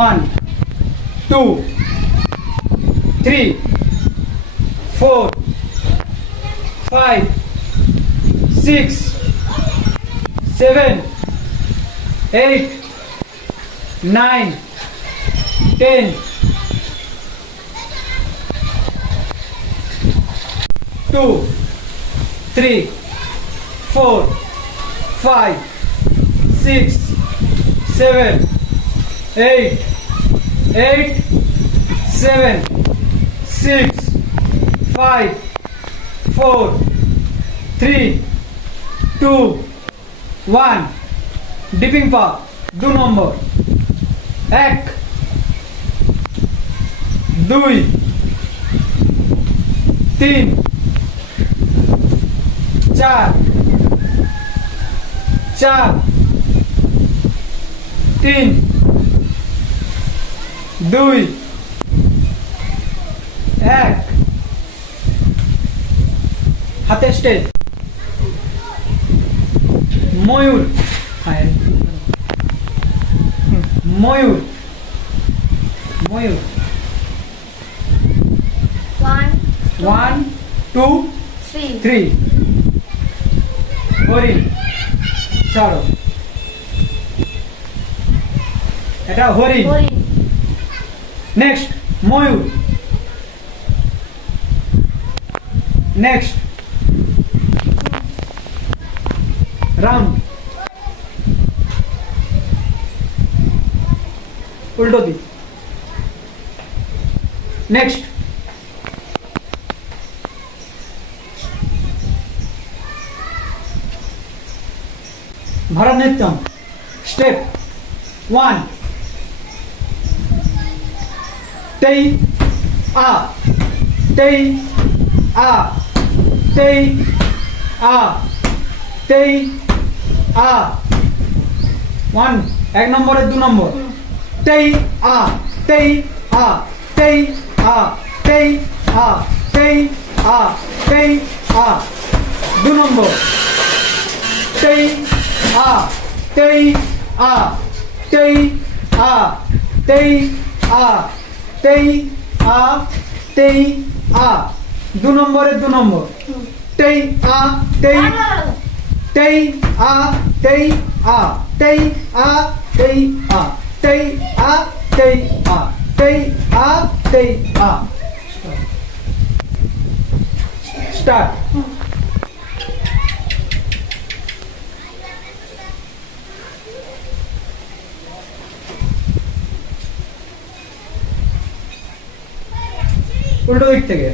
1 2 3 4 5 6 7 8 9 10 2 3 4 5 6 7 8 8 7 6 5 4 3 2 1 dipping পা 2 নম্বর 1 2 3 4 4 3 2 1 হাতে stage ময়ূর ময়ূর ময়ূর 1 2 3 হরিণ ছাড়ো এটা হরিণ নেক্সট ময়ূর নেক্সট রাম উল্টো the next Bharatanatyam step 1 tei a tei a tei a tei a 1 এক নম্বরে 2 নম্বর tei a tei a tei a tei a tei a tei a 2 number tei a tei a tei a tei a tei a tei a 2 নম্বরে 2 নম্বর tei a tei tei a tei a tei a tei a tei a tei a tei a tei a start উল্টো দিক থেকে